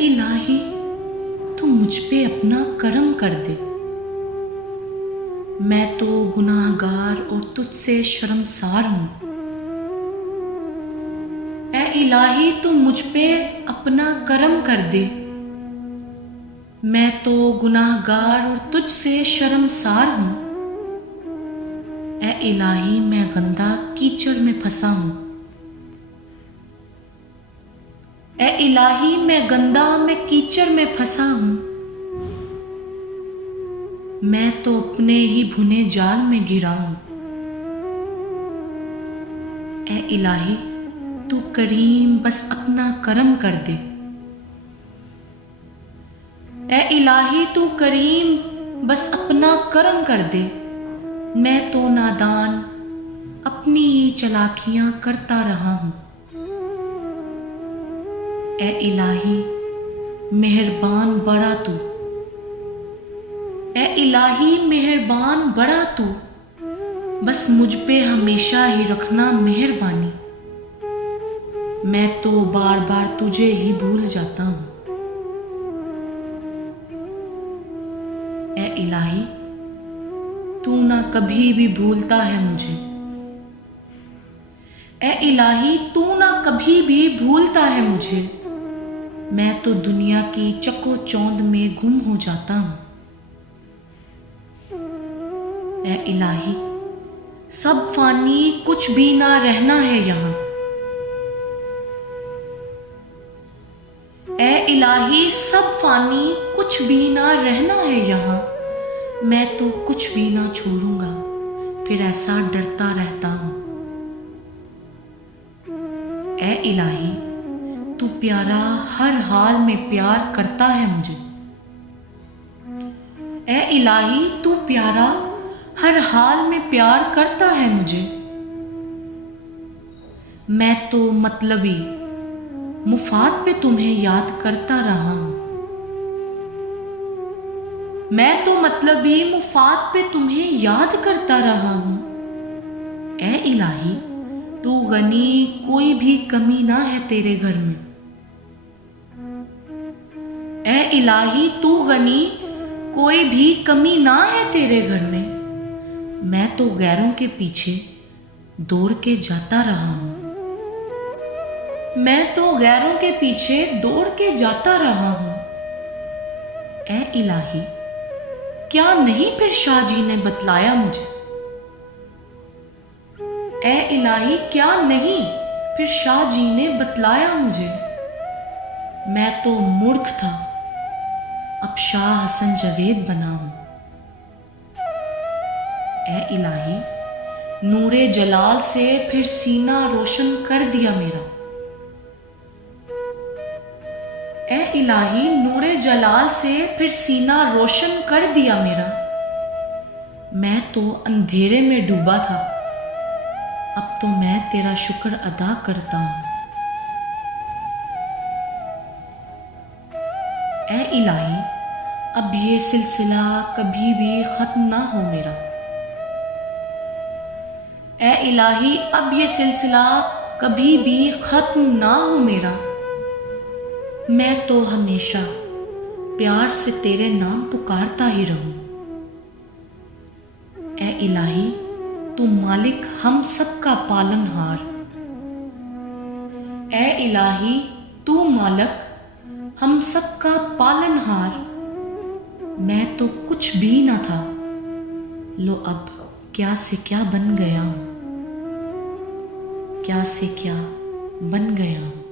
इलाही तू मुझ पे अपना करम कर दे। मैं तो गुनाहगार और तुझसे शर्मसार हूँ। ऐ इलाही तू मुझ पे अपना करम कर दे। मैं तो गुनाहगार और तुझसे शर्मसार हूँ। ऐ इलाही मैं गंदा कीचड़ में फंसा हूँ। ऐ इलाही मैं कीचड़ में फंसा हूँ। मैं तो अपने ही भुने जाल में गिरा हूँ। ऐ इलाही तू करीम बस अपना करम कर दे। ऐ इलाही तू करीम बस अपना करम कर दे। मैं तो नादान अपनी ही चालाकियां करता रहा हूँ। ऐ इलाही मेहरबान बड़ा तू। ऐ इलाही मेहरबान बड़ा तू। बस मुझ पे हमेशा ही रखना मेहरबानी। मैं तो बार बार तुझे ही भूल जाता हूँ। ऐ इलाही तू ना कभी भी भूलता है मुझे। ऐ इलाही तू ना कभी भी भूलता है मुझे। मैं तो दुनिया की चकोचौंध में गुम हो जाता हूँ। ऐ इलाही सब फानी कुछ भी ना रहना है यहाँ। ऐ इलाही सब फानी कुछ भी ना रहना है यहाँ। मैं तो कुछ भी ना छोड़ूंगा, फिर ऐसा डरता रहता हूँ। ऐ इलाही तू प्यारा हर हाल में प्यार करता है मुझे। ऐ इलाही तू प्यारा हर हाल में प्यार करता है मुझे। मैं तो मतलबी मुफाद पे तुम्हें याद करता रहा हूं। मैं तो मतलबी मुफाद पे तुम्हें याद करता रहा हूं। ऐ इलाही तू गनी कोई भी कमी ना है तेरे घर में। ऐ इलाही तू गनी कोई भी कमी ना है तेरे घर में। मैं तो गैरों के पीछे दौड़ के जाता रहा हूं। मैं तो गैरों के पीछे दौड़ के जाता रहा हूं। ऐ इलाही क्या नहीं फिर शाह जी ने बतलाया मुझे। ऐ इलाही क्या नहीं फिर शाह जी ने बतलाया मुझे। मैं तो मूर्ख था, अब शाह हसन जवेद बना हूं। ऐ इलाही नूरे जलाल से फिर सीना रोशन कर दिया मेरा। ऐ इलाही नूरे जलाल से फिर सीना रोशन कर दिया मेरा। मैं तो अंधेरे में डूबा था, अब तो मैं तेरा शुक्र अदा करता हूं। ऐ इलाही अब ये सिलसिला कभी भी खत्म ना हो मेरा। ऐ इलाही अब ये सिलसिला कभी भी खत्म ना हो मेरा। मैं तो हमेशा प्यार से तेरे नाम पुकारता ही रहूं। ऐ इलाही तू मालिक हम सब का पालनहार। ऐ इलाही तू मालिक हम सब का पालनहार। मैं तो कुछ भी ना था, लो अब क्या से क्या बन गया हूं। क्या से क्या बन गया हूं।